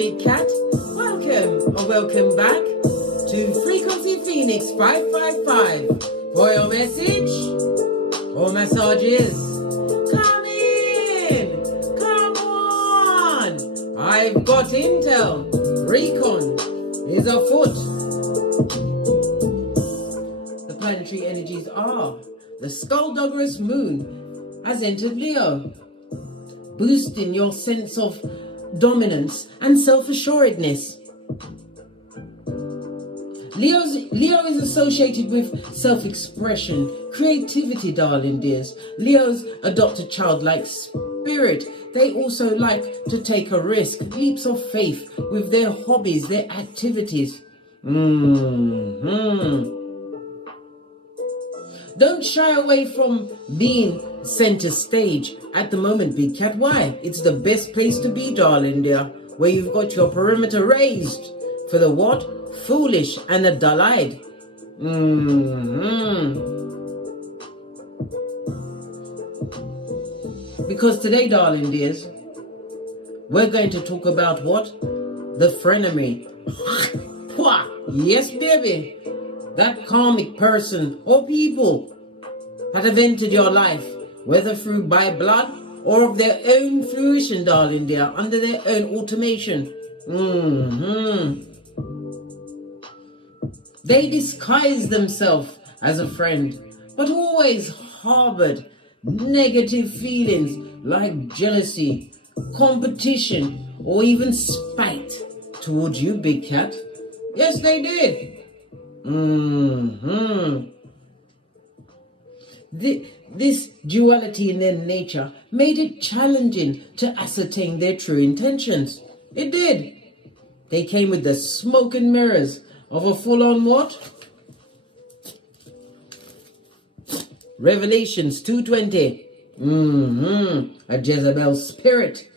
Big Cat. Welcome or welcome back to Frequency Phoenix 555 for your message or massages. Come in, come on. I've got intel. Recon is afoot. The planetary energies are the skullduggerous moon has entered Leo, boosting your sense of dominance and self-assuredness. Leo is associated with self-expression, creativity, darling dears. Leos adopt a childlike spirit. They also like to take a risk, leaps of faith with their hobbies, their activities. Don't shy away from being center stage at the moment, Big Cat. Why? It's the best place to be, darling dear, where you've got your perimeter raised for the what? Foolish and the dull-eyed. Because today, darling dears, we're going to talk about what? The frenemy. Yes, baby. That karmic person or people that have entered your life, whether through by blood or of their own fruition, darling dear, under their own automation. They disguise themselves as a friend, but always harbored negative feelings like jealousy, competition, or even spite towards you, Big Cat. Yes, they did. This duality in their nature made it challenging to ascertain their true intentions. It did. They came with the smoke and mirrors of a full-on what? Revelations 2:20. A Jezebel spirit.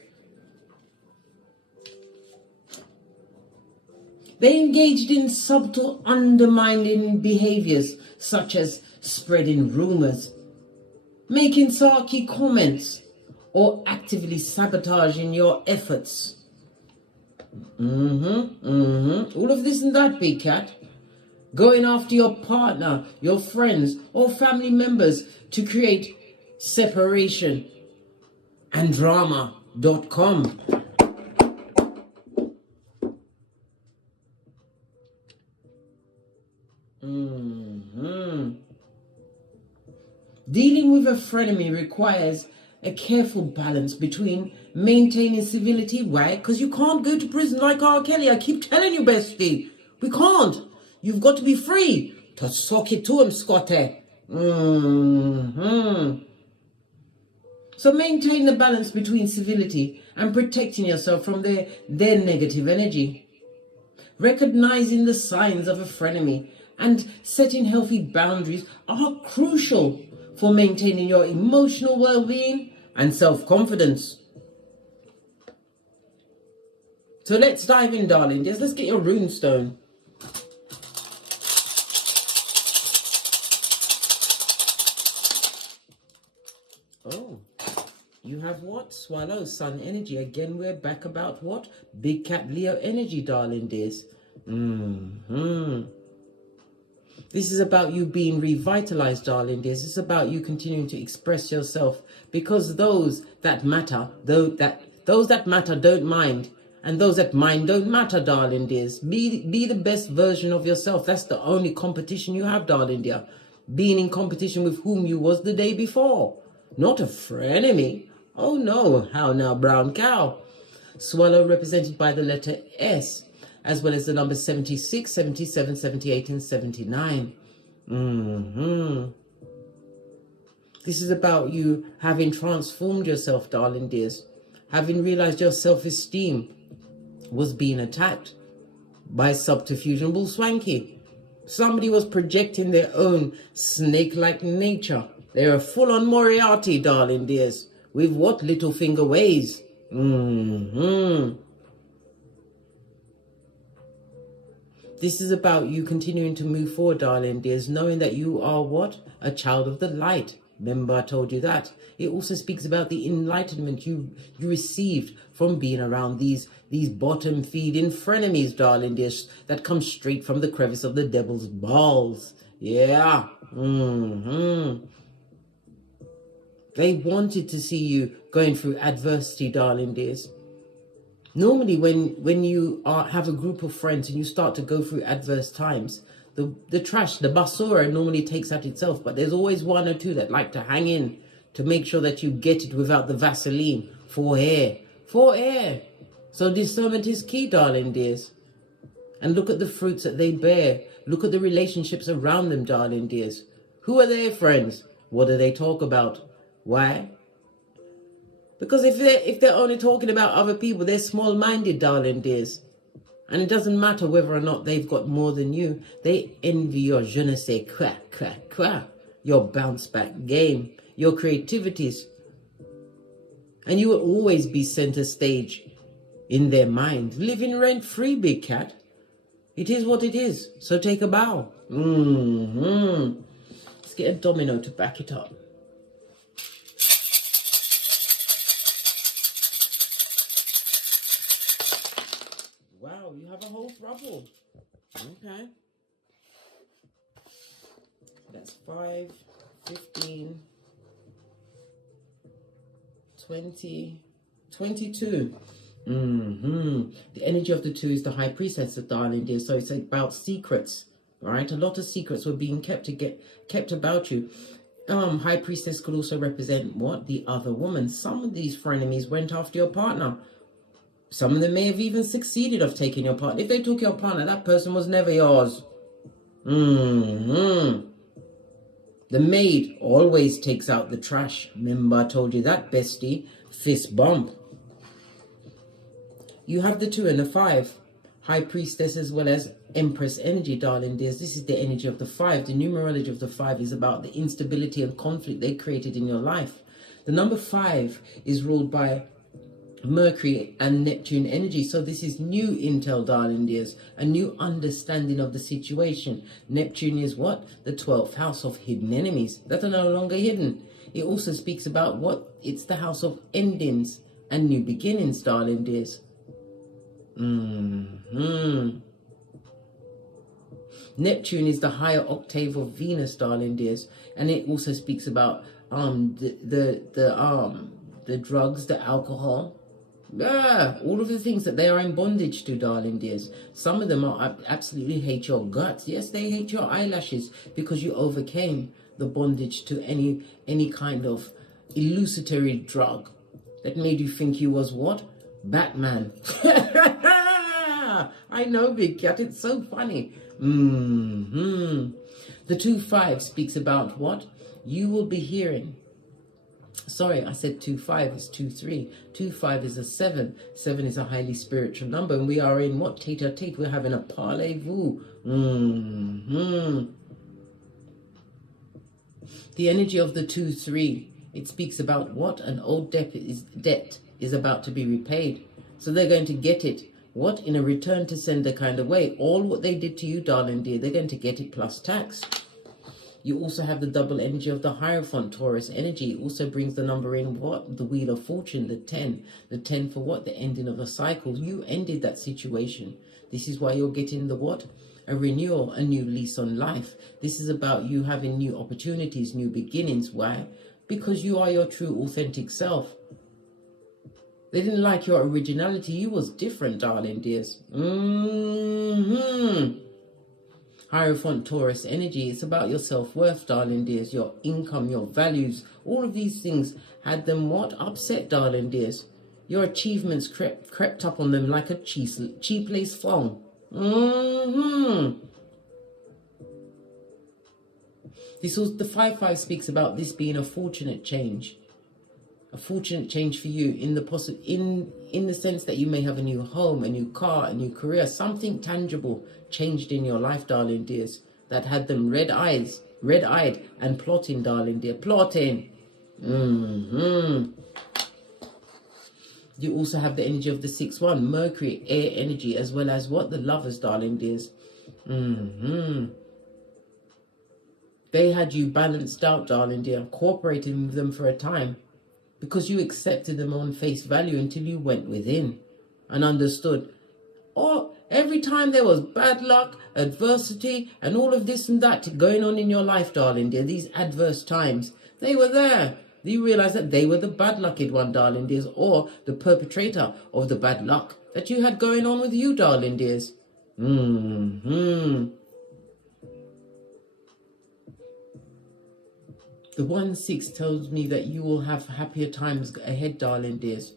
They engaged in subtle undermining behaviors such as spreading rumors, making sarky comments, or actively sabotaging your efforts. All of this and that, Big Cat. Going after your partner, your friends, or family members to create separation and drama.com. Dealing with a frenemy requires a careful balance between maintaining civility. Why? Because you can't go to prison like R. Kelly. I keep telling you, bestie. We can't. You've got to be free to sock it to him, Scotty. So maintain the balance between civility and protecting yourself from their negative energy. Recognizing the signs of a frenemy and setting healthy boundaries are crucial for maintaining your emotional well-being and self-confidence. So let's dive in, darling. Let's get your runestone. Oh, you have what? Swallow, sun energy. Again, we're back about what? Big Cat Leo energy, darling dears. This is about you being revitalized, darling dears. This is about you continuing to express yourself, because those that matter, those that matter don't mind, and those that mind don't matter, darling dears. Be the best version of yourself. That's the only competition you have, darling dear. Being in competition with whom you was the day before. Not a frenemy. Oh no, how now, brown cow. Swallow represented by the letter S, as well as the numbers 76, 77, 78, and 79. This is about you having transformed yourself, darling dears. Having realized your self-esteem was being attacked by subterfuge and bull swanky. Somebody was projecting their own snake-like nature. They're a full-on Moriarty, darling dears, with what little finger ways. This is about you continuing to move forward, darling dears, knowing that you are what? A child of the light. Remember I told you that. It also speaks about the enlightenment you received from being around these bottom feeding frenemies, darling dear, that come straight from the crevice of the devil's balls. Yeah. They wanted to see you going through adversity, darling dears. Normally when you have a group of friends and you start to go through adverse times, the trash, the basura normally takes out itself, but there's always one or two that like to hang in to make sure that you get it without the Vaseline. For air. So discernment is key, darling dears. And look at the fruits that they bear. Look at the relationships around them, darling dears. Who are their friends? What do they talk about? Why? Because if they're only talking about other people, they're small-minded, darling dears. And it doesn't matter whether or not they've got more than you. They envy your je ne sais quoi, your bounce-back game, your creativities. And you will always be center stage in their mind. Living rent-free, big cat. It is what it is. So take a bow. Let's get a domino to back it up. Wow, you have a whole throuple. Okay. That's 5, 15, 20, 22. The energy of the 2 is the high priestess, darling dear. So it's about secrets, right? A lot of secrets were being kept about you. High priestess could also represent what? The other woman. Some of these frenemies went after your partner. Some of them may have even succeeded of taking your partner. If they took your partner, that person was never yours. The maid always takes out the trash. Remember I told you that, bestie. Fist bump. You have the 2 and the 5. High priestess as well as empress energy, darling dears. This is the energy of the 5. The numerology of the 5 is about the instability and conflict they created in your life. The number 5 is ruled by Mercury and Neptune energy. So this is new intel, darling dears, a new understanding of the situation. Neptune is what? The 12th house of hidden enemies that are no longer hidden. It also speaks about what? It's the house of endings and new beginnings, darling dears. Neptune is the higher octave of Venus, darling dears, and it also speaks about the drugs, the alcohol. Yeah, all of the things that they are in bondage to, darling dears. Some of them are absolutely hate your guts. Yes, they hate your eyelashes because you overcame the bondage to any kind of illusory drug that made you think you was what? Batman. I know, big cat. It's so funny. The 2-5 speaks about what? You will be hearing. Sorry, I said 2-5, it's 2-3. 2-5 is a 7. 7 is a highly spiritual number. And we are in what? Tete-a-tete. We're having a parlez-vous. The energy of the 2-3, it speaks about what? An old debt is about to be repaid. So they're going to get it. What? In a return to sender kind of way. All what they did to you, darling dear, they're going to get it plus tax. You also have the double energy of the Hierophant Taurus energy. It also brings the number in what? The Wheel of Fortune, the 10. The 10 for what? The ending of a cycle. You ended that situation. This is why you're getting the what? A renewal, a new lease on life. This is about you having new opportunities, new beginnings. Why? Because you are your true authentic self. They didn't like your originality. You was different, darling dears. Hierophant Taurus energy. It's about your self-worth, darling dears. Your income, your values. All of these things had them what? Upset, darling dears. Your achievements crept up on them like a cheap lace thong. This was the 5-5 speaks about this being a fortunate change. A fortunate change for you in the sense that you may have a new home, a new car, a new career, something tangible changed in your life, darling dears, that had them red-eyed and plotting, darling dear, plotting. You also have the energy of the 6-1, Mercury, air energy, as well as what? The Lovers, darling dears. They had you balanced out, darling dear, cooperating with them for a time because you accepted them on face value until you went within and understood. Or every time there was bad luck, adversity, and all of this and that going on in your life, darling dear, these adverse times, they were there. You realize that they were the bad lucked one, darling dears, or the perpetrator of the bad luck that you had going on with you, darling dears. The 1-6 tells me that you will have happier times ahead, darling dears.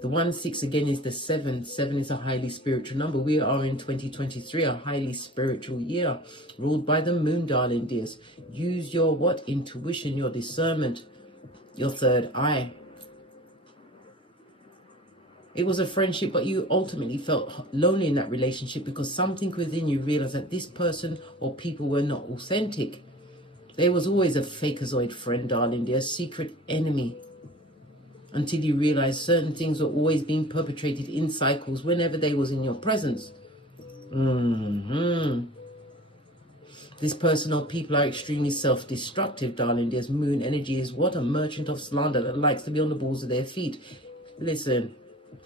The 1-6 again is the 7. 7 is a highly spiritual number. We are in 2023, a highly spiritual year, ruled by the moon, darling dears. Use your what? Intuition, your discernment, your third eye. It was a friendship, but you ultimately felt lonely in that relationship because something within you realized that this person or people were not authentic. There was always a fakeazoid friend, darling dear, secret enemy. Until you realize certain things were always being perpetrated in cycles whenever they was in your presence. This person or people are extremely self-destructive, darling dears. Moon energy is what? A merchant of slander that likes to be on the balls of their feet. Listen,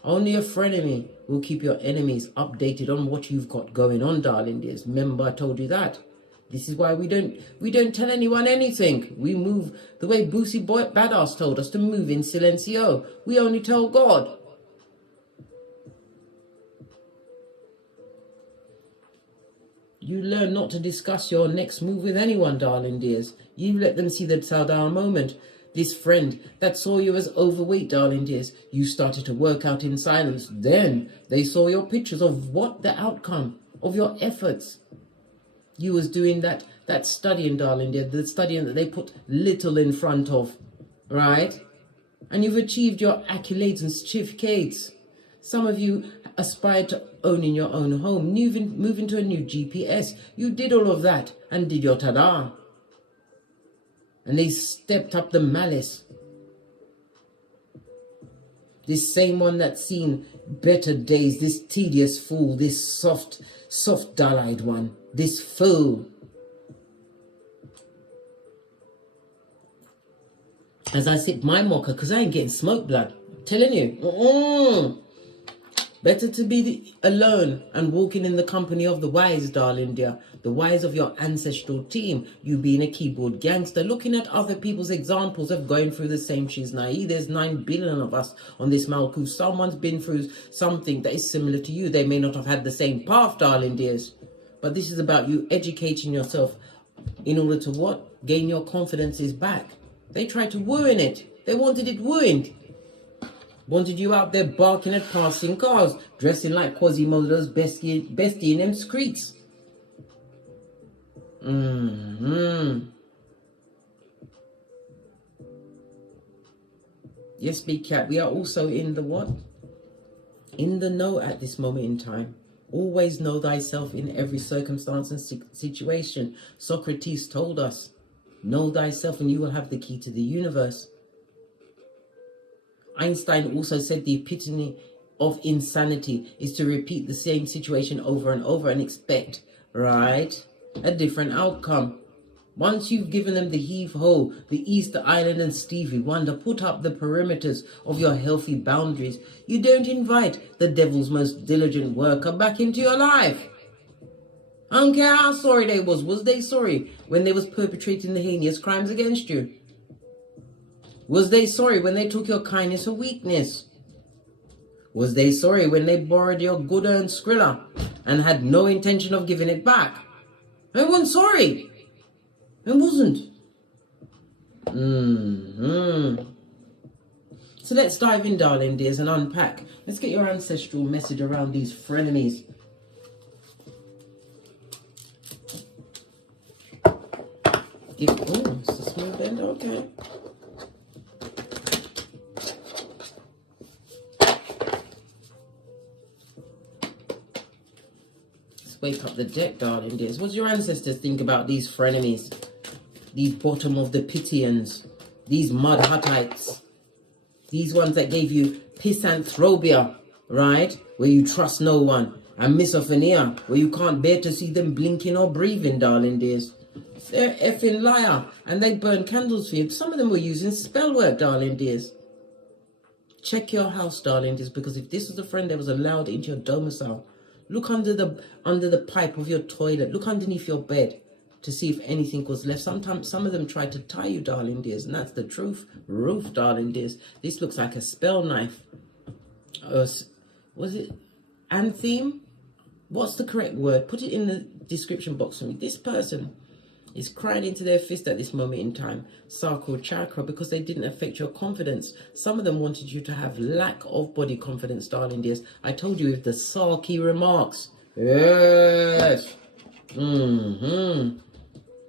only a frenemy will keep your enemies updated on what you've got going on, darling dears. Remember I told you that. This is why we don't tell anyone anything. We move the way Boosie Boy Badass told us to move in silencio. We only tell God. You learn not to discuss your next move with anyone, darling dears. You let them see the Saudara moment. This friend that saw you as overweight, darling dears, you started to work out in silence. Then they saw your pictures of what the outcome of your efforts. You was doing that studying, darling dear, the studying that they put little in front of, right? And you've achieved your accolades and certificates. Some of you aspired to owning your own home, moving to a new GPS. You did all of that and did your tada. And they stepped up the malice. This same one that's seen better days, this tedious fool, this soft, dull-eyed one, this fool. As I sip my mocha, because I ain't getting smoke blood. I'm telling you. Better to be alone and walking in the company of the wise, darling dear. The wise of your ancestral team. You being a keyboard gangster, looking at other people's examples of going through the same shiznai. There's 9 billion of us on this Malkuth. Someone's been through something that is similar to you. They may not have had the same path, darling dears. But this is about you educating yourself in order to what? Gain your confidences back. They tried to ruin it. They wanted it ruined. Wanted you out there barking at passing cars, dressing like Quasimodo's bestie in them streets. Yes, Big Cat, we are also in the what? In the know at this moment in time. Always know thyself in every circumstance and situation. Socrates told us, know thyself and you will have the key to the universe. Einstein also said the epitome of insanity is to repeat the same situation over and over and expect, right, a different outcome. Once you've given them the heave-ho, the Easter Island and Stevie Wonder, put up the perimeters of your healthy boundaries, you don't invite the devil's most diligent worker back into your life. I don't care how sorry they was. Was they sorry when they was perpetrating the heinous crimes against you? Was they sorry when they took your kindness or weakness? Was they sorry when they borrowed your good-earned skrilla and had no intention of giving it back? They weren't sorry. It wasn't. So let's dive in, darling dears, and unpack. Let's get your ancestral message around these frenemies. It's a small bend, okay. Wake up the deck, darling dears. What do your ancestors think about these frenemies? These bottom of the Pythians, these mud Huttites, these ones that gave you pisanthropia, right? Where you trust no one, and misophonia, where you can't bear to see them blinking or breathing, darling dears. They're effing liar. And they burn candles for you. Some of them were using spell work, darling dears. Check your house, darling dears, because if this was a friend that was allowed into your domicile, look under the pipe of your toilet. Look underneath your bed to see if anything was left. Sometimes some of them try to tie you, darling dears, and that's the truth. Roof, darling dears. This looks like a spell knife. Was it anthem? What's the correct word? Put it in the description box for me. This person is crying into their fist at this moment in time, sacral chakra, because they didn't affect your confidence. Some of them wanted you to have lack of body confidence, darling dears. I told you with the sulky remarks. Yes.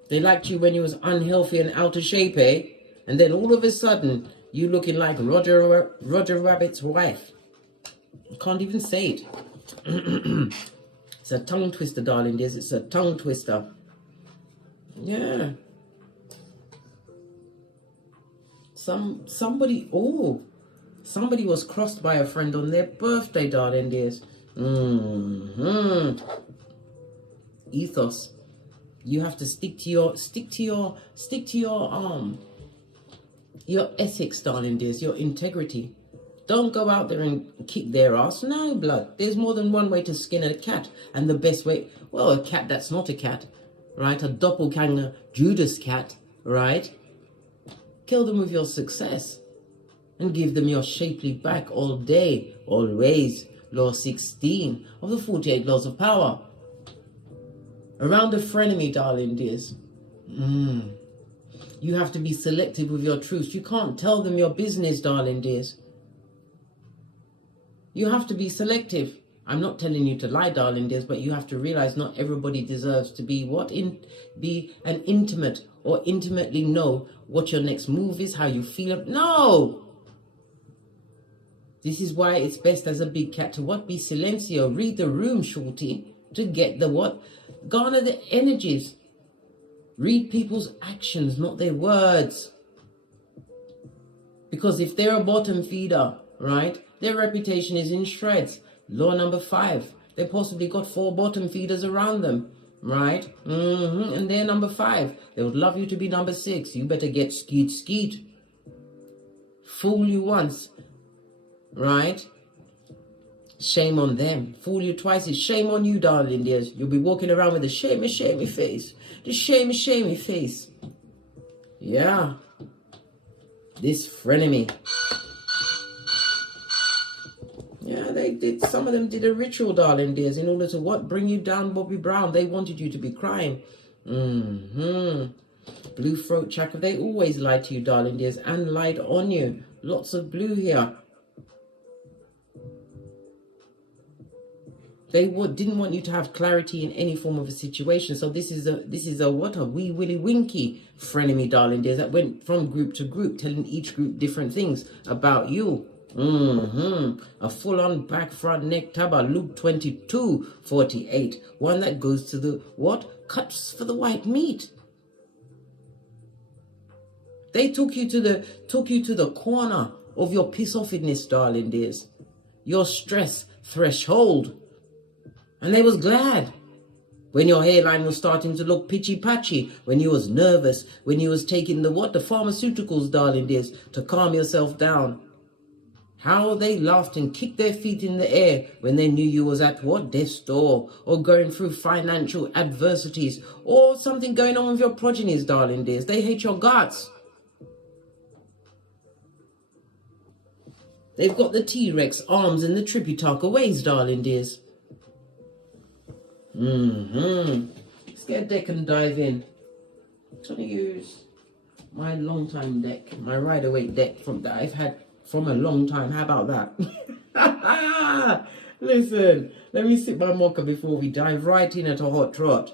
They liked you when you was unhealthy and out of shape, eh? And then all of a sudden, you looking like Roger Rabbit's wife. I can't even say it. It's a tongue twister, darling dears. It's a tongue twister. Yeah. Somebody was crossed by a friend on their birthday, darling dears. Ethos. You have to stick to your your ethics, darling dears, your integrity. Don't go out there and kick their ass. No, blood. There's more than one way to skin a cat. And the best way, well, a cat that's not a cat, right? A doppelganger Judas cat, right? Kill them with your success and give them your shapely back all day, always. Law 16 of the 48 laws of power. Around a frenemy, darling dears. You have to be selective with your truths. You can't tell them your business, darling dears. You have to be selective. I'm not telling you to lie, darling dears, but you have to realize not everybody deserves to be be an intimate or intimately know what your next move is, how you feel. No! This is why it's best as a big cat to what? Be silencio. Read the room, shorty, to get the what? Garner the energies. Read people's actions, not their words. Because if they're a bottom feeder, right, their reputation is in shreds. Law number 5. They possibly got 4 bottom feeders around them, right? And they're number 5. They would love you to be number 6. You better get skeet. Fool you once, right? Shame on them. Fool you twice is shame on you, darling dears. You'll be walking around with a shamey face. The shamey face. Yeah. This frenemy. Yeah, they did. Some of them did a ritual, darling dears, in order to what? Bring you down, Bobby Brown. They wanted you to be crying. Blue throat chakra. They always lied to you, darling dears, and lied on you. Lots of blue here. They didn't want you to have clarity in any form of a situation. So this is a what? A wee willy winky frenemy, darling dears, that went from group to group, telling each group different things about you. A full-on back, front, neck tabber, Luke 22:48. One that goes to the what? Cuts for the white meat. They took you to the corner of your piss-offedness, darling dears. Your stress threshold. And they was glad when your hairline was starting to look pitchy-patchy, when you was nervous, when you was taking the pharmaceuticals, darling dears, to calm yourself down. How they laughed and kicked their feet in the air when they knew you was at death's door, or going through financial adversities, or something going on with your progenies, darling dears. They hate your guts. They've got the T-Rex arms and the Tripitaka ways, darling dears. Let's get a deck and dive in. I'm going to use my long time deck, my Rider-Waite deck that I've had from a long time. How about that? Listen, let me sip my mocha before we dive right in at a hot trot.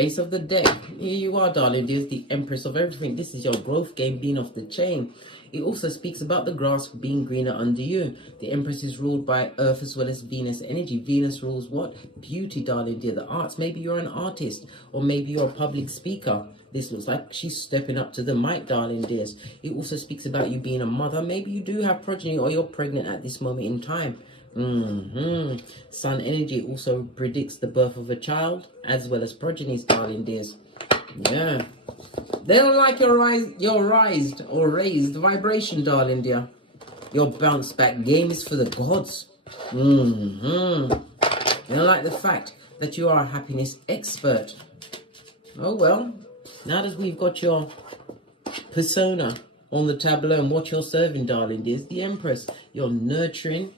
Ace of the deck. Here you are, darling. There's the Empress of everything. This is your growth game being off the chain. It also speaks about the grass being greener under you. The Empress is ruled by Earth as well as Venus energy. Venus rules what? Beauty, darling dear. The arts. Maybe you're an artist, or maybe you're a public speaker. This looks like she's stepping up to the mic, darling dears. It also speaks about you being a mother. Maybe you do have progeny, or you're pregnant at this moment in time. Sun energy also predicts the birth of a child as well as progenies, darling dears. Yeah. They don't like your raised vibration, darling dear. Your bounce back game is for the gods. They don't like the fact that you are a happiness expert. Oh well. Now that we've got your persona on the tableau and what you're serving, darling dears, the Empress, you're nurturing.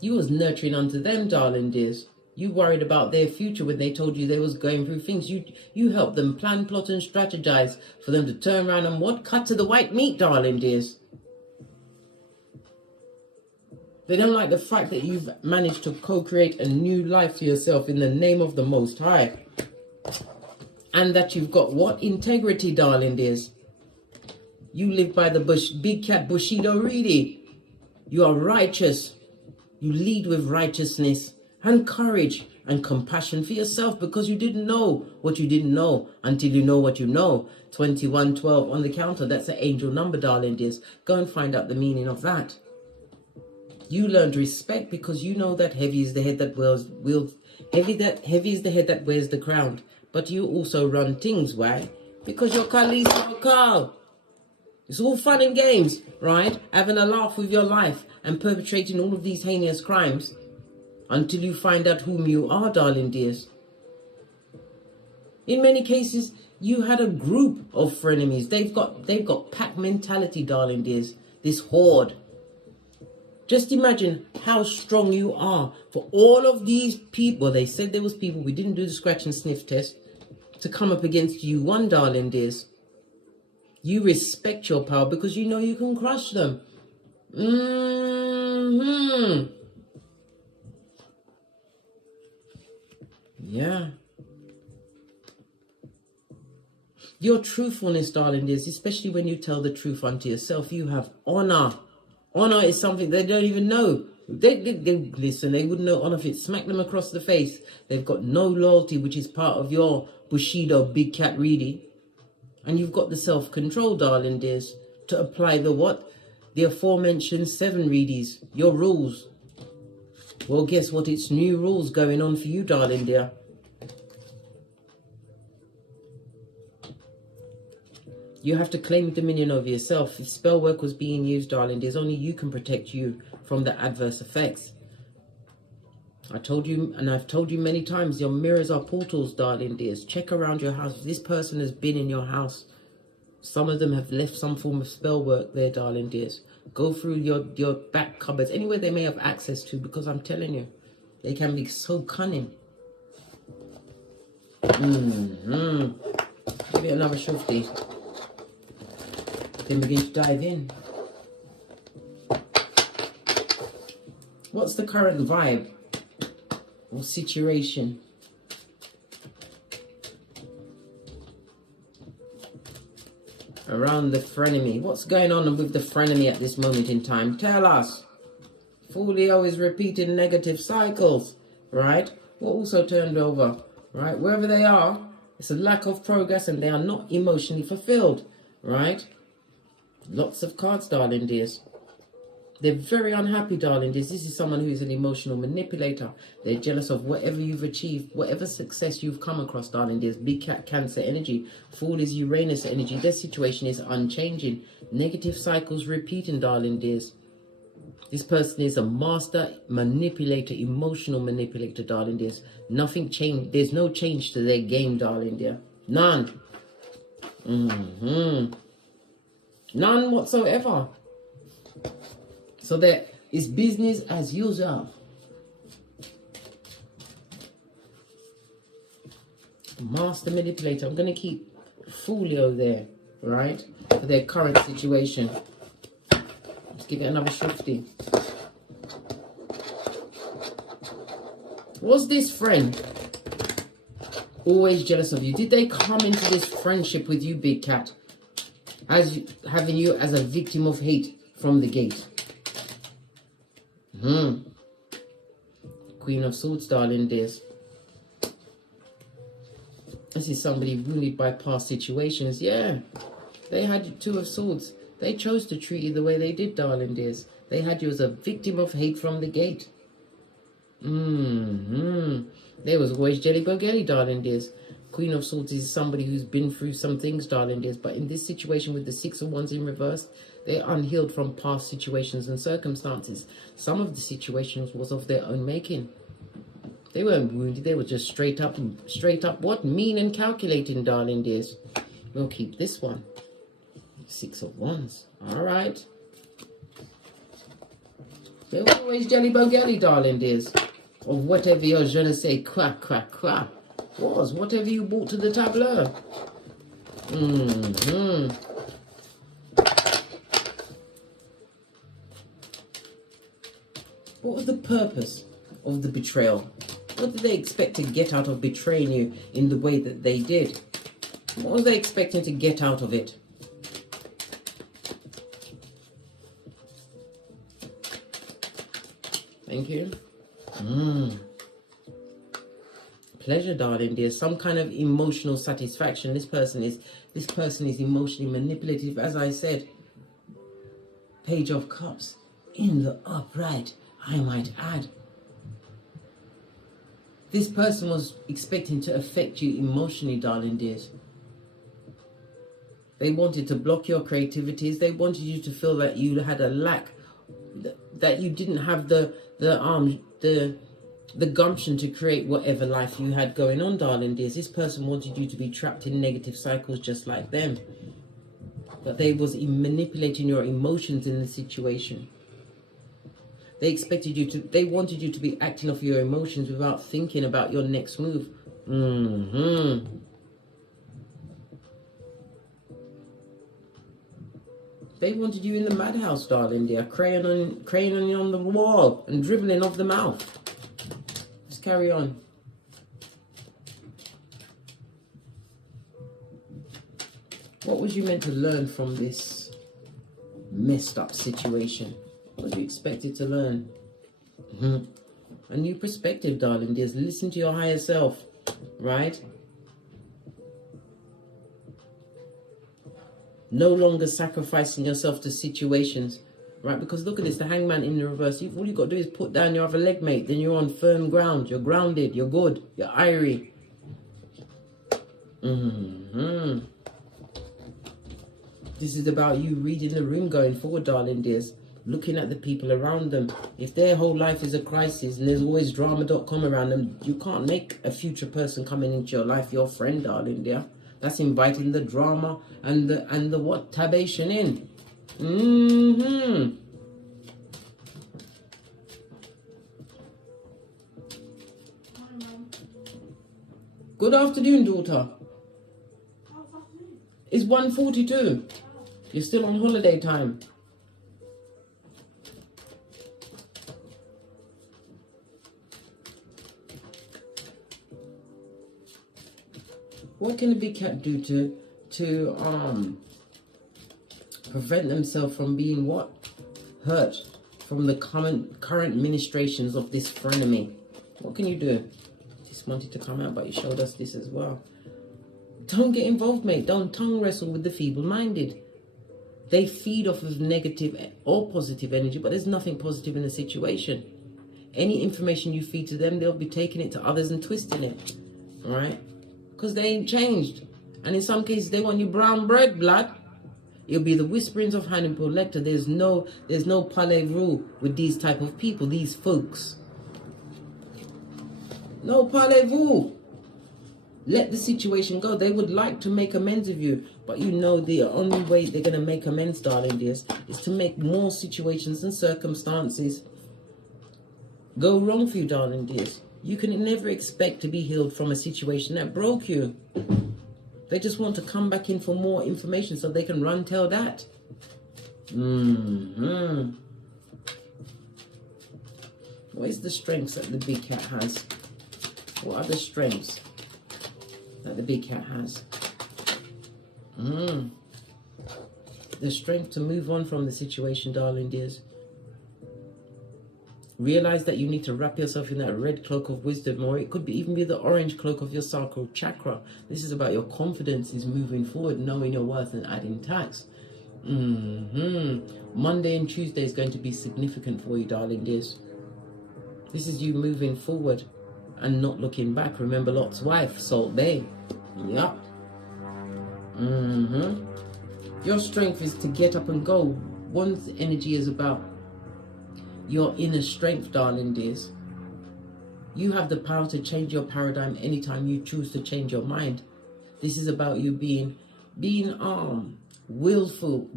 You was nurturing unto them, darling dears. You worried about their future when they told you they was going through things. You helped them plan, plot, and strategize for them to turn around and what? Cut to the white meat, darling dears. They don't like the fact that you've managed to co-create a new life for yourself in the name of the Most High. And that you've got what? Integrity, darling dears. You live by the big cat Bushido Reedy. You are righteous. You lead with righteousness and courage and compassion for yourself, because you didn't know what you didn't know until you know what you know. 2112 on the counter. That's an angel number, darling dears. Go and find out the meaning of that. You learned respect because you know that heavy is the head that heavy is the head that wears the crown. But you also run things. Why? Because you're Khaleesi Carl. It's all fun and games, right? Having a laugh with your life and perpetrating all of these heinous crimes until you find out whom you are, darling dears. In many cases, you had a group of frenemies. They've got pack mentality, darling dears. This horde. Just imagine how strong you are for all of these people. They said there was people, we didn't do the scratch and sniff test, to come up against you, one, darling dears. You respect your power because you know you can crush them. Yeah. Your truthfulness, darling dears, especially when you tell the truth unto yourself, you have honor. Honor is something they don't even know. They listen, they wouldn't know honor if it smacked them across the face. They've got no loyalty, which is part of your Bushido big cat Reedy. And you've got the self-control, darling dears, to apply the what? The aforementioned 7 Reedies, your rules. Well, guess what? It's new rules going on for you, darling dear. You have to claim dominion over yourself. If spell work was being used, darling dears, only you can protect you from the adverse effects. I told you, and I've told you many times, your mirrors are portals, darling dears. Check around your house. If this person has been in your house, some of them have left some form of spell work there, darling dears. Go through your back cupboards, anywhere they may have access to, because I'm telling you, they can be so cunning. Give it another shufti. Then begin to dive in. What's the current vibe or situation? Around the frenemy. What's going on with the frenemy at this moment in time? Tell us. Folio is repeating negative cycles, right? What also turned over, right? Wherever they are, it's a lack of progress and they are not emotionally fulfilled, right? Lots of cards, darling dears. They're very unhappy, darling dears. This is someone who is an emotional manipulator. They're jealous of whatever you've achieved, whatever success you've come across, darling dears. Big cat Cancer energy. Fool is Uranus energy. Their situation is unchanging. Negative cycles repeating, darling dears. This person is a master manipulator, emotional manipulator, darling dears. Nothing changed. There's no change to their game, darling dear. None. None whatsoever. So that is business as usual. Master manipulator. I'm going to keep Folio there, right? For their current situation. Let's give it another shifty. What's this friend? Always jealous of you. Did they come into this friendship with you, big cat, as having you as a victim of hate from the gate? Queen of Swords, darling dears. This is somebody wounded by past situations. Yeah, they had you, Two of Swords. They chose to treat you the way they did, darling dears. They had you as a victim of hate from the gate. There was always jelly bogelly, darling dears. Queen of Swords is somebody who's been through some things, darling dears. But in this situation with the Six of Wands in reverse, they're unhealed from past situations and circumstances. Some of the situations was of their own making. They weren't wounded. They were just straight up what? Mean and calculating, darling dears. We'll keep this one. Six of Wands. All right. There was always jelly bogelly, darling dears. Of whatever your je ne sais quoi, was. Whatever you brought to the tableau. What was the purpose of the betrayal? What did they expect to get out of betraying you in the way that they did? What was they expecting to get out of it? Thank you. Pleasure, darling dear. Some kind of emotional satisfaction. This person is emotionally manipulative, as I said. Page of Cups in the upright, I might add. This person was expecting to affect you emotionally, darling dears. They wanted to block your creativities. They wanted you to feel that you had a lack, that you didn't have the gumption to create whatever life you had going on, darling dears. This person wanted you to be trapped in negative cycles just like them. But they was manipulating your emotions in the situation. They expected you to, they wanted you to be acting off your emotions without thinking about your next move. They wanted you in the madhouse, darling dear, crayoning on the wall and dribbling off the mouth. Just carry on. What was you meant to learn from this messed up situation? What was you expected to learn? A new perspective, darling dears. Listen to your higher self, right? No longer sacrificing yourself to situations, right? Because look at this, the Hangman in the reverse. All you've got to do is put down your other leg, mate. Then you're on firm ground. You're grounded. You're good. You're irie. This is about you reading the room going forward, darling dears. Looking at the people around them. If their whole life is a crisis and there's always drama.com around them, you can't make a future person coming into your life your friend, darling dear. That's inviting the drama and the what? Tabation in. Good afternoon, daughter. It's 1:42. You're still on holiday time. What can a big cat do to prevent themselves from being what? Hurt from the current ministrations of this frenemy? What can you do? Just wanted to come out, but you showed us this as well. Don't get involved, mate. Don't tongue wrestle with the feeble-minded. They feed off of negative or positive energy, but there's nothing positive in the situation. Any information you feed to them, they'll be taking it to others and twisting it. All right? Because they ain't changed. And in some cases, they want you brown bread, blood. It'll be the whisperings of Hannibal Lecter. There's no parlez-vous with these type of people, these folks. No parlez-vous. Let the situation go. They would like to make amends with you. But you know the only way they're going to make amends, darling dears, is to make more situations and circumstances go wrong for you, darling dears. You can never expect to be healed from a situation that broke you. They just want to come back in for more information so they can run tell that. What is the strengths that the big cat has? What are the strengths? that the big cat has. The strength to move on from the situation, darling dears. Realize that you need to wrap yourself in that red cloak of wisdom, or it could even be the orange cloak of your sacral chakra. This is about your confidence is moving forward, knowing your worth and adding tax. Monday and Tuesday is going to be significant for you, darling dears. This is you moving forward and not looking back. Remember Lot's wife, Salt Bay. Yep. Your strength is to get up and go. One's energy is about your inner strength, darling dears. You have the power to change your paradigm anytime you choose to change your mind. This is about you being willful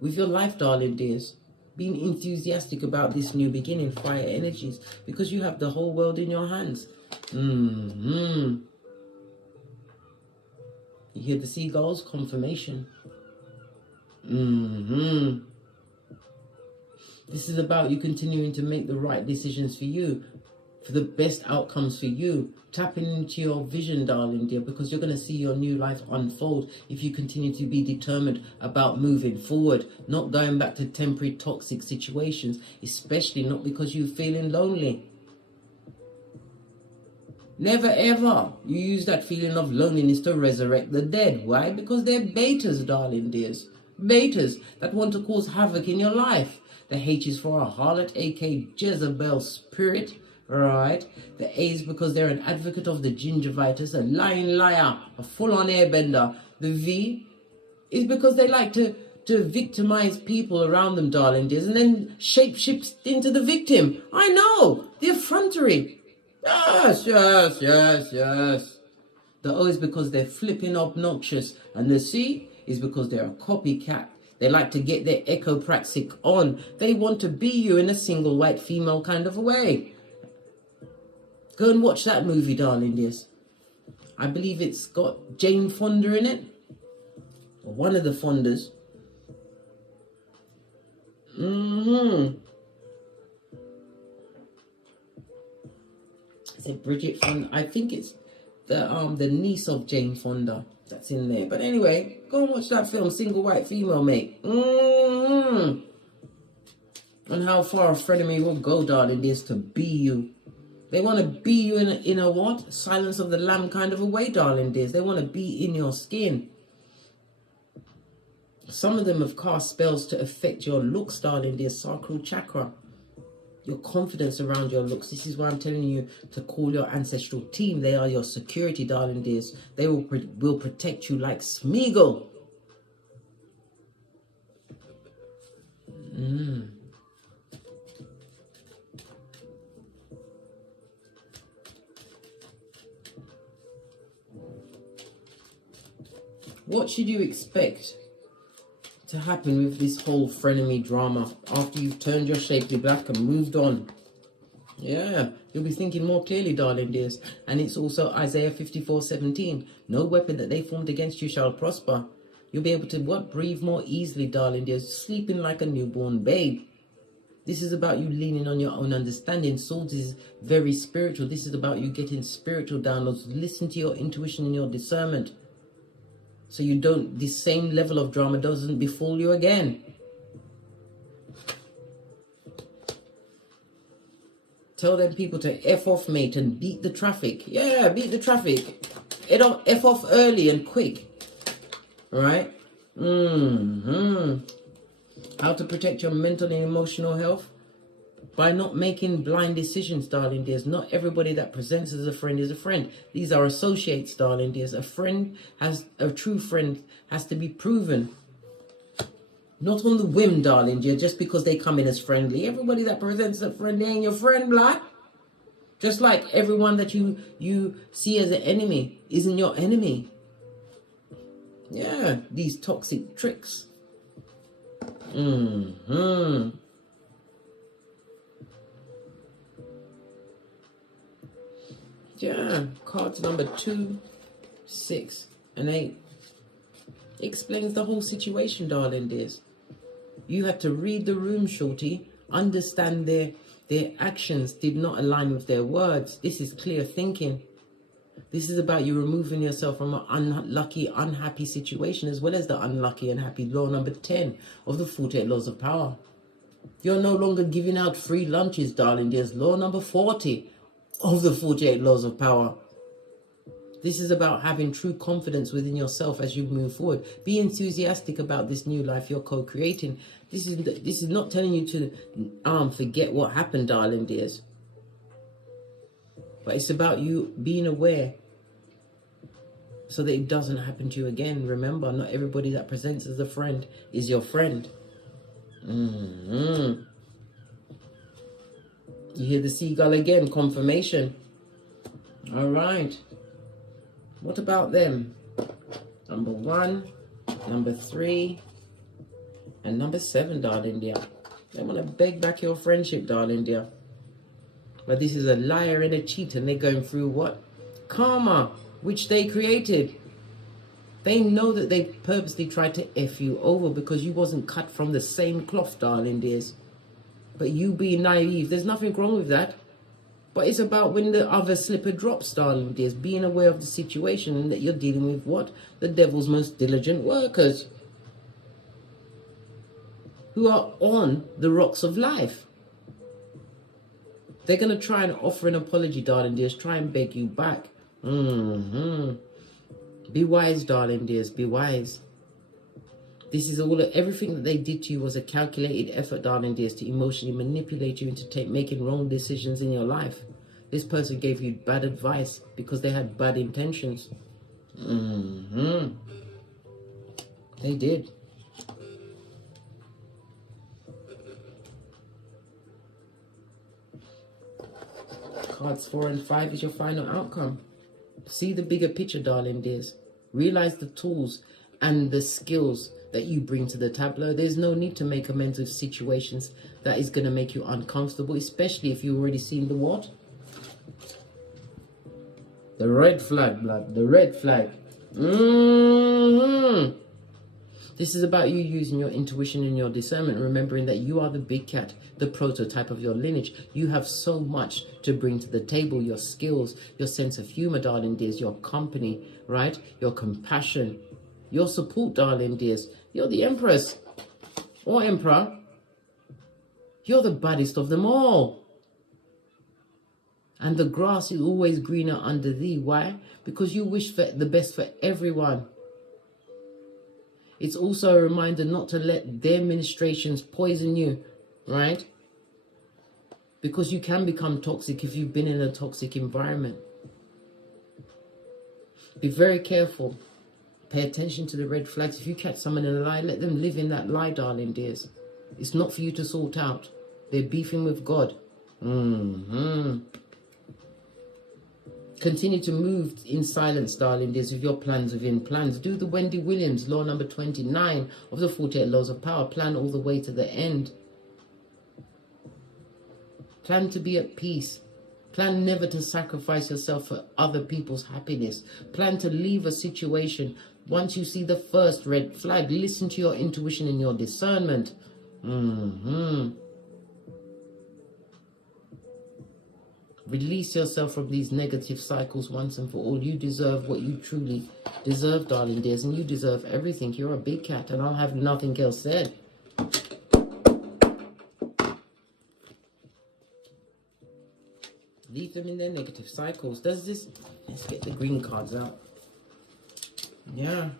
with your life, darling dears. Being enthusiastic about this new beginning, fire energies, because you have the whole world in your hands. You hear the seagulls? Confirmation. This is about you continuing to make the right decisions for you, for the best outcomes for you. Tapping into your vision, darling dear, because you're going to see your new life unfold if you continue to be determined about moving forward, not going back to temporary toxic situations, especially not because you're feeling lonely. Never ever you use that feeling of loneliness to resurrect the dead. Why? Because they're betas, darling dears. Betas that want to cause havoc in your life. The H is for a harlot, aka Jezebel spirit. Right? The A is because they're an advocate of the gingivitis, a lying liar, a full-on airbender. The V is because they like to victimize people around them, darling dears, and then shape-shift into the victim. I know! The effrontery. Yes. The O is because they're flipping obnoxious. And the C is because they're a copycat. They like to get their echopraxic on. They want to be you in a single white female kind of a way. Go and watch that movie, darling dears. I believe it's got Jane Fonda in it. Or one of the Fondas. Is it Bridget Fonda? I think it's the niece of Jane Fonda that's in there. But anyway, go and watch that film, Single White Female, mate. And how far a frenemy will go, darling dears, to be you. They want to be you in a what? Silence of the Lamb kind of a way, darling dears. They want to be in your skin. Some of them have cast spells to affect your looks, darling dears, sacral chakra. Your confidence around your looks. This is why I'm telling you to call your ancestral team. They are your security, darling dears. They will protect you like Smeagol. What should you expect to happen with this whole frenemy drama after you've turned your shapely black and moved on? Yeah, you'll be thinking more clearly, darling dears. And it's also Isaiah 54:17. No weapon that they formed against you shall prosper. You'll be able to breathe more easily, darling dears, sleeping like a newborn babe. This is about you leaning on your own understanding. Swords is very spiritual. This is about you getting spiritual downloads. Listen to your intuition and your discernment. So you don't, this same level of drama doesn't befall you again. Tell them people to F off, mate, and beat the traffic. Yeah, beat the traffic. F off early and quick. Right? How to protect your mental and emotional health? By not making blind decisions, darling dears. Not everybody that presents as a friend is a friend. These are associates, darling dears. A true friend has to be proven. Not on the whim, darling dear, just because they come in as friendly. Everybody that presents as a friend, they ain't your friend, blood. Just like everyone that you see as an enemy isn't your enemy. Yeah, these toxic tricks. Yeah, cards number 2, 6, and 8 explains the whole situation, darling dears. You had to read the room, shorty. Understand their actions did not align with their words. This is clear thinking. This is about you removing yourself from an unlucky, unhappy situation, as well as the unlucky and happy. Law number 10 of the 48 laws of power. You're no longer giving out free lunches, darling. There's law number 40 of the 48 laws of power. This is about having true confidence within yourself as you move forward. Be enthusiastic about this new life you're co-creating. This is not telling you to forget what happened, darling dears. But it's about you being aware so that it doesn't happen to you again. Remember, not everybody that presents as a friend is your friend. You hear the seagull again, confirmation. All right. What about them? Number 1, number 3, and number 7, darling dear. They want to beg back your friendship, darling dear. But this is a liar and a cheat, and they're going through what? Karma, which they created. They know that they purposely tried to F you over because you wasn't cut from the same cloth, darling dears. But you being naive, there's nothing wrong with that. But it's about when the other slipper drops, darling dears, being aware of the situation and that you're dealing with what? The devil's most diligent workers who are on the rocks of life. They're going to try and offer an apology, darling dears, try and beg you back. Be wise, darling dears, be wise. This is everything that they did to you was a calculated effort, darling dears, to emotionally manipulate you into making wrong decisions in your life. This person gave you bad advice because they had bad intentions. They did. Cards 4 and 5 is your final outcome. See the bigger picture, darling dears. Realize the tools and the skills that you bring to the tableau. There's no need to make amends with situations that is going to make you uncomfortable, especially if you've already seen the what? The red flag, blood. The red flag. This is about you using your intuition and your discernment, remembering that you are the big cat, the prototype of your lineage. You have so much to bring to the table. Your skills, your sense of humor, darling dears, your company, right? Your compassion, your support, darling dears. You're the empress or emperor. You're the baddest of them all. And the grass is always greener under thee. Why? Because you wish for the best for everyone. It's also a reminder not to let their ministrations poison you, right? Because you can become toxic if you've been in a toxic environment. Be very careful. Pay attention to the red flags. If you catch someone in a lie, let them live in that lie, darling dears. It's not for you to sort out. They're beefing with God. Continue to move in silence, darling dears, with your plans within plans. Do the Wendy Williams, law number 29 of the 48 laws of power. Plan all the way to the end. Plan to be at peace. Plan never to sacrifice yourself for other people's happiness. Plan to leave a situation. Once you see the first red flag, listen to your intuition and your discernment. Release yourself from these negative cycles once and for all. You deserve what you truly deserve, darling dears, and you deserve everything. You're a big cat, and I'll have nothing else said. Leave them in their negative cycles. Does this... Let's get the green cards out. Yeah.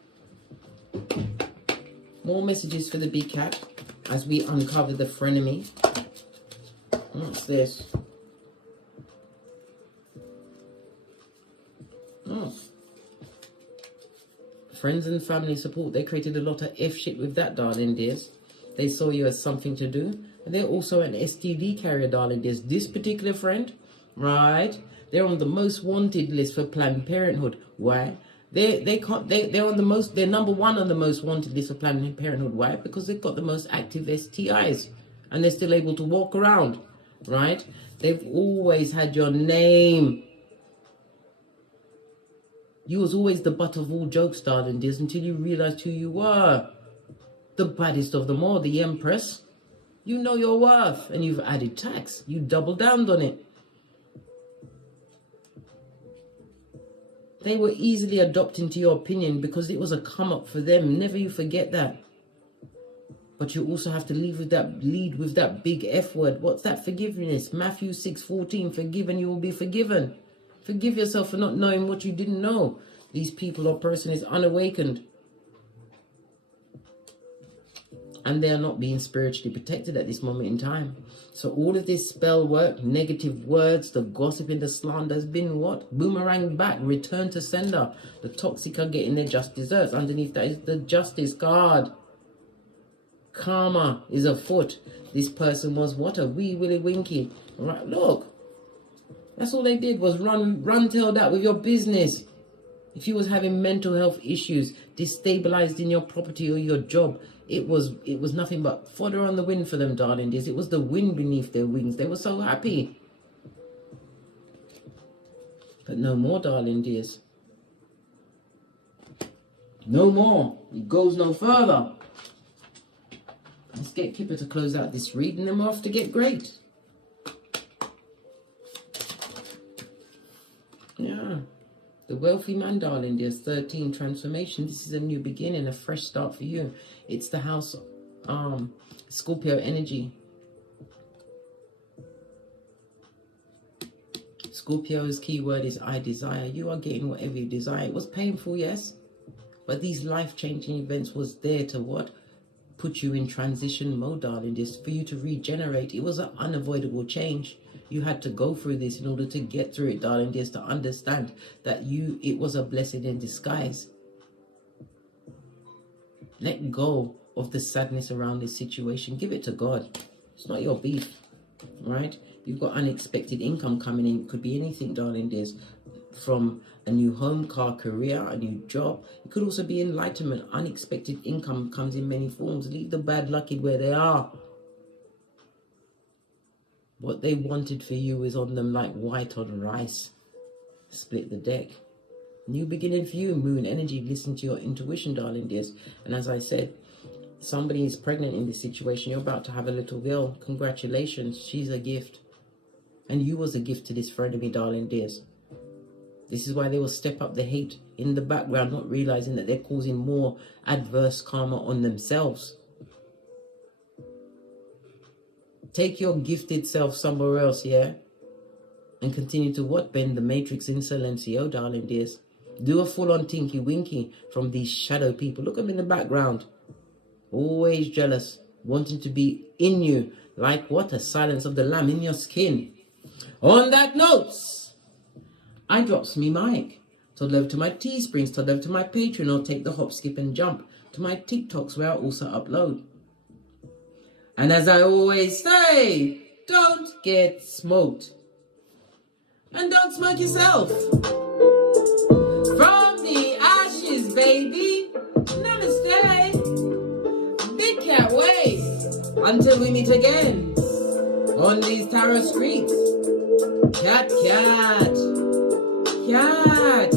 More messages for the big cat as we uncover the frenemy. What's this? Friends and family support. They created a lot of F shit with that, darling dears. They saw you as something to do. And they're also an STD carrier, darling dears. This particular friend, right? They're on the most wanted list for Planned Parenthood. Why? They're number 1 on the most wanted list for Planned Parenthood. Why? Because they've got the most active STIs. And they're still able to walk around, right? They've always had your name. You was always the butt of all jokes, darling dears, until you realized who you were. The baddest of them all, the empress. You know your worth, and you've added tax. You doubled down on it. They were easily adopting to your opinion because it was a come up for them. Never you forget that. But you also have to lead with that big F word. What's that? Forgiveness. Matthew 6:14. Forgive and you will be forgiven. Forgive yourself for not knowing what you didn't know. These people or person is unawakened. And they are not being spiritually protected at this moment in time. So all of this spell work, negative words, the gossiping, the slander has been what? Boomerang back, return to sender. The toxic are getting their just desserts. Underneath that is the justice card. Karma is afoot. This person was what? A wee willy winky. Right, look. That's all they did was run tail that with your business. If you was having mental health issues, destabilized in your property or your job, it was nothing but fodder on the wind for them, darling dears. It was the wind beneath their wings. They were so happy. But no more, darling dears. No more. It goes no further. Let's get Kipper to close out this reading and we're off to get great. Yeah. The wealthy man, darling, there's 13 transformation. This is a new beginning, a fresh start for you. It's the house, Scorpio energy. Scorpio's keyword is I desire. You are getting whatever you desire. It was painful, yes. But these life-changing events was there to what? Put you in transition mode, darling. This for you to regenerate. It was an unavoidable change. You had to go through this in order to get through it, darling. Just to understand that it was a blessing in disguise. Let go of the sadness around this situation. Give it to God. It's not your beef, right? You've got unexpected income coming in. It could be anything, darling. There's from a new home, car, career, a new job. It could also be enlightenment. Unexpected income comes in many forms. Leave the bad lucky where they are. What they wanted for you is on them like white on rice. Split the deck. New beginning for you, moon energy. Listen to your intuition, darling dears. And as I said, somebody is pregnant in this situation. You're about to have a little girl. Congratulations. She's a gift. And you was a gift to this frenemy, darling dears. This is why they will step up the hate in the background, not realizing that they're causing more adverse karma on themselves. Take your gifted self somewhere else, yeah? And continue to what? Bend the matrix in silencio, darling dears. Do a full-on tinky winky from these shadow people. Look at them in the background. Always jealous, wanting to be in you. Like what? A silence of the lamb in your skin. On that note, I drops me mic. Toddle over to my Teesprings, toddle over to my Patreon, or take the hop, skip and jump to my TikToks where I also upload. And as I always say, don't get smoked. And don't smoke yourself. From the ashes, baby. Namaste. Big cat ways. Until we meet again on these tarot streets. Cat, cat. Cat.